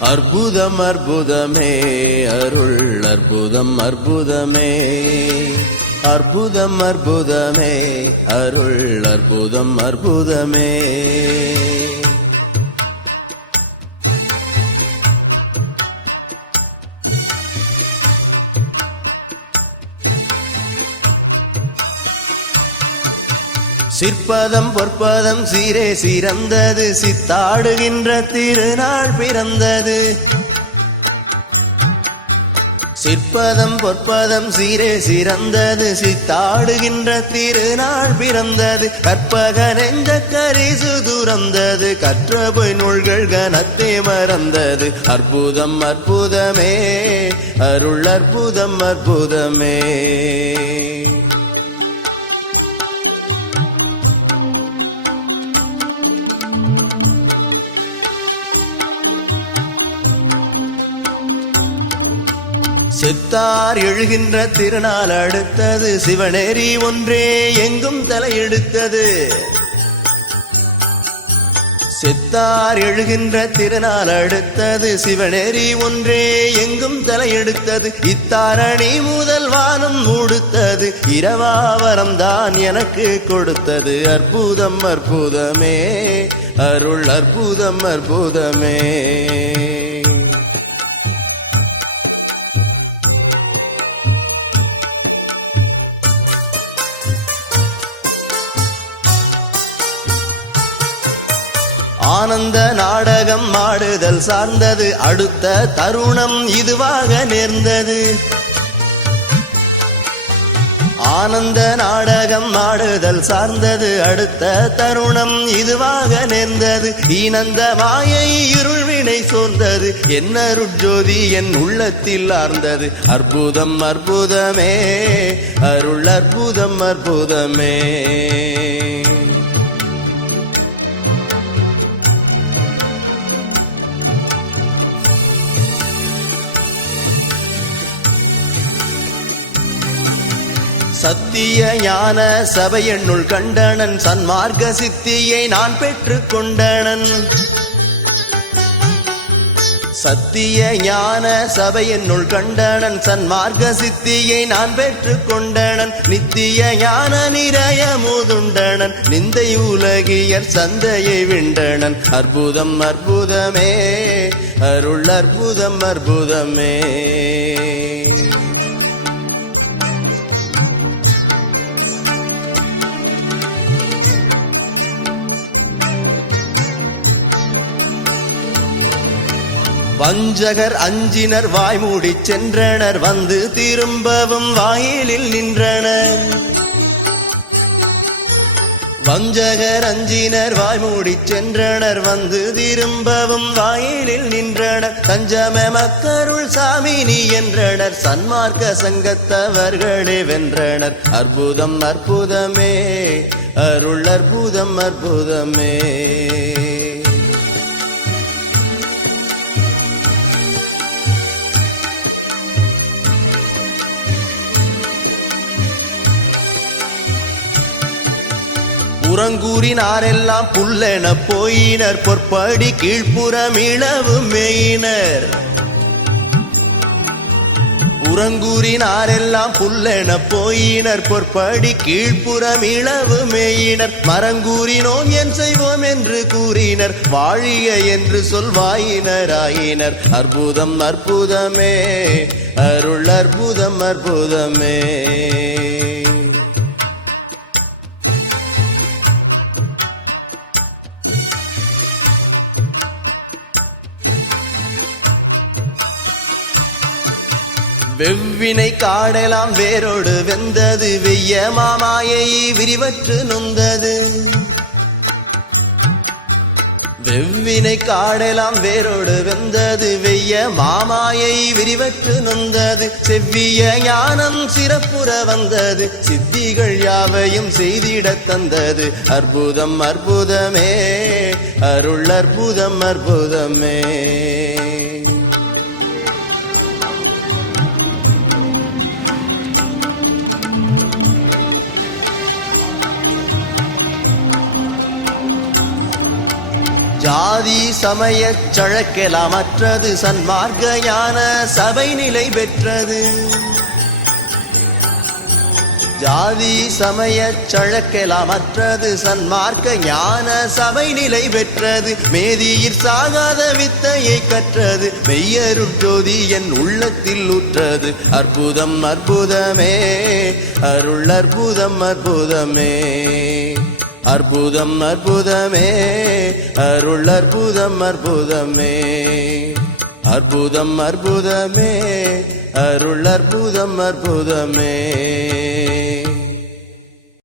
அற்புதம் அற்புதமே அருள் அற்புதம் அற்புதமே அற்புதம் அற்புதமே அருள் அற்புதம் அற்புதமே சிற்பதம் பொற்பதம் சீரே சிறந்தது சித்தாடுகின்ற திருநாள் பிறந்தது சிற்பதம் பொற்பதம் சீரே சிறந்தது சித்தாடுகின்ற திருநாள் பிறந்தது கற்பக நெஞ்ச கரிசு துறந்தது கற்ற பொய் நூல்கள் கனத்தே மறந்தது அற்புதம் அற்புதமே அருள் அற்புதம் அற்புதமே செத்தார் எழுகின்ற திருநாள் அடுத்தது சிவநேரி ஒன்றே எங்கும் தலையெடுத்தது செத்தார் எழுகின்ற திருநாள் அடுத்தது சிவநேரி ஒன்றே எங்கும் தலையெடுத்தது இத்தாரணி முதல் வானம் மூடுத்தது இரவாவரம் தான் எனக்கு கொடுத்தது அற்புதம் அற்புதமே அருள் அற்புதம் அற்புதமே ஆனந்த நாடகம் ஆடுதல் சார்ந்தது அடுத்த தருணம் இதுவாக நேர்ந்தது ஆனந்த நாடகம் ஆடுதல் சார்ந்தது அடுத்த தருணம் இதுவாக நேர்ந்தது ஈனந்த மாயை இருள்வினை சோர்ந்தது என்னருட்ஜோதி என் உள்ளத்தில் ஆர்ந்தது அற்புதம் அற்புதமே அருள் அற்புதம் அற்புதமே சத்திய ஞான சபையென்னுள் கண்டனன் சன்மார்க்க சித்தியை நான் பெற்றுக் கொண்டனன் சத்திய ஞான சபையென்னுள் கண்டனன் சன்மார்க்க சித்தியை நான் பெற்றுக் கொண்டனன் நித்திய ஞான நிறைய மூதுண்டனன் நிந்தை உலகியர் சந்தையை விண்டனன் அற்புதம் அற்புதமே அருள் அற்புதம் அற்புதமே வஞ்சகர் அஞ்சினர் வாய்மூடி சென்றனர் வந்து திரும்பவும் வாயிலில் நின்றனர் வஞ்சகர் அஞ்சினர் வாய்மூடி சென்றனர் வந்து திரும்பவும் வாயிலில் நின்றனர் தஞ்சம மக்கருள் சாமினி என்றனர் சன்மார்க்க சங்கத்தவர்களே வென்றனர் அற்புதம் அற்புதமே அருள் அற்புதம் அற்புதமே புறங்கூறினாரெல்லாம் புல்லென போயினர் பொற்படி கீழ்ப்புறம் இளவு மேயினர் புறங்கூறினாரெல்லாம் புல்லென போயினர் பொற்படி கீழ்ப்புறம் இளவு மேயினர் மரங்கூறினோம் என் செய்வோம் என்று கூறினர் வாழிய என்று சொல்வாயினர் ஆயினர் அற்புதம் அற்புதமே அருள் அற்புதம் அற்புதமே வெவ்வினை காடெல்லாம் வேரோடு வெந்தது வெய்ய மாமாயை விரிவற்று நொந்தது வெவ்வினை காடெல்லாம் வேரோடு வெந்தது வெய்ய மாமாயை விரிவற்று நொந்தது செவ்விய ஞானம் சிறப்புற வந்தது சித்திகள் யாவையும் செய்திடத் தந்தது அற்புதம் அற்புதமே அருள் அற்புதம் அற்புதமே ஜாதி சமயச் சழக்கெல்லாம் அற்றது சன்மார்க்க ஞான சபை நிலை பெற்றது ஜாதி சமயச் சழக்கெல்லாம் அற்றது சன்மார்க்க ஞான சபை நிலை பெற்றது மேதியிற் சாகாத வித்தையை கற்றது மெய்யருட் ஜோதி என் உள்ளத்தில் ஊற்றது அற்புதம் அற்புதமே அருள் அற்புதம் அற்புதமே அற்புதம் அற்புதமே அருள் அற்புதம் அற்புதமே அற்புதம் அற்புதமே அருள் அற்புதம் அற்புதமே